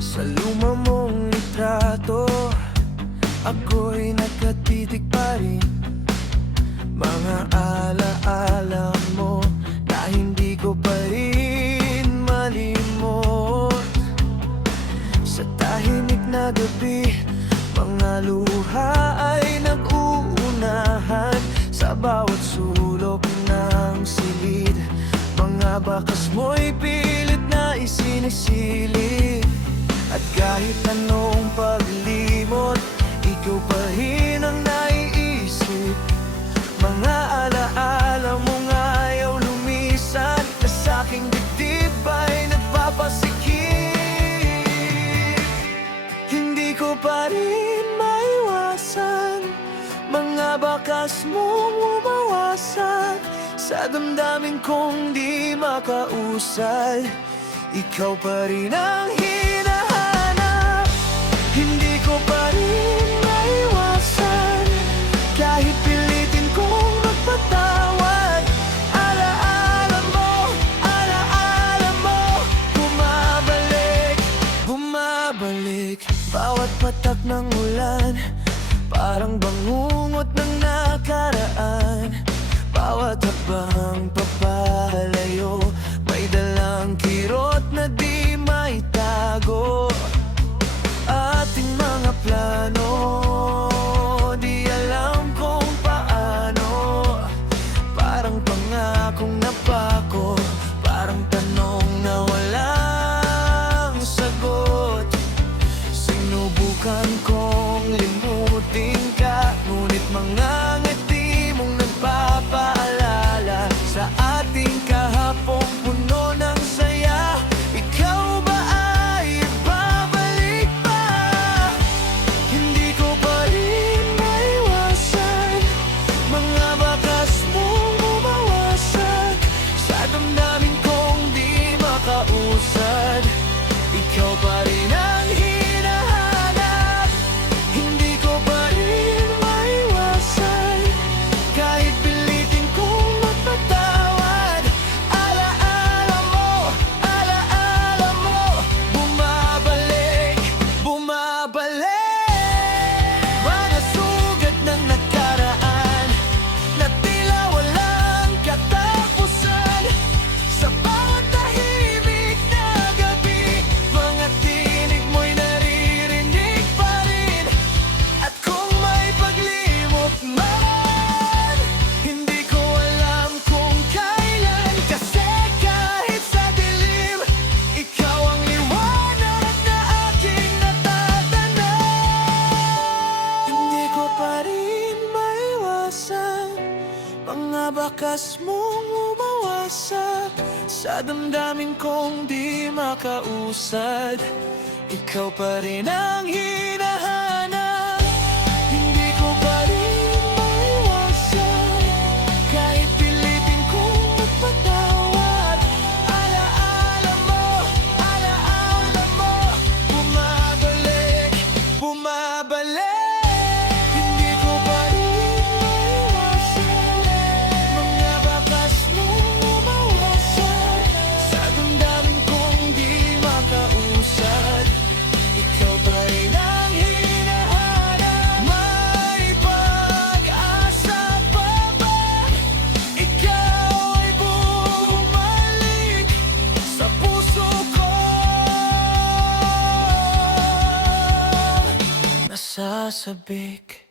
Sa luma mong litrato, ako'y nakatitig pa rin. Mga alaala mo na hindi ko pa rin malimot. Sa tahimik na gabi, mga luha ay nag-uunahan. Sa bawat sulok ng silid, mga bakas mo'y pilit na isinisilip. At kahit anong paglimot, ikaw pa rin ang naiisip. Mga alaala mong ayaw lumisan, na sa'king dibdib ay nagpapasikip. Hindi ko pa rin maiwasan mga bakas mong umawasak sa damdamin kong di makausad. Ikaw pa rin ang hinahanap. Hindi ko pa rin maiwasan kahit pilitin kong magpatawad. Alaala mo, bumabalik, bumabalik. Bawat patak ng ulan, parang bangungot ng nakaraan. Bawat habang papalayo, may dalang kirot na di maitago. Ating mga plano, di alam kung paano. Parang pangakong napako, parang tanong na walang sagot. Sinubukan kong limutin ka, ngunit mga ngiti mong nagpapaalala sa ating kahapong puno ng saya. Ikaw ba ay babalik pa? Hindi ko pa rin maiwasan mga bakas mong umawasak sa damdamin kong di makausad. Ikaw pa rin ang hinahanap. Hindi ko pa rin maiwasan kahit pilitin kong magpatawad. Alaala mo, bumabalik, bumabalik. Mga sugat ng nakaraan na tila walang katapusan. Sa bawat tahimik na gabi, mga tinig mo'y naririnig pa rin. At kung may paglimot man, hindi ko alam kung kailan. Kasi kahit sa dilim, ikaw ang liwanag na aking natatanaw. Hindi ko pa rin maiwasan mga bakas mong umawasak sa damdamin kong di makausad. Ikaw pa rin ang hinahanap. Hindi ko pa rin maiwasan kahit pilitin kong magpatawad. Alaala mo, bumabalik, bumabalik. Hindi ko pa rin maiwasan mga bakas mong umawasak sa damdamin kong di makausad. Ikaw pa rin ang hinahanap. May pag-asa pa ba? Ikaw ay bumalik sa puso ko. Nasasabik.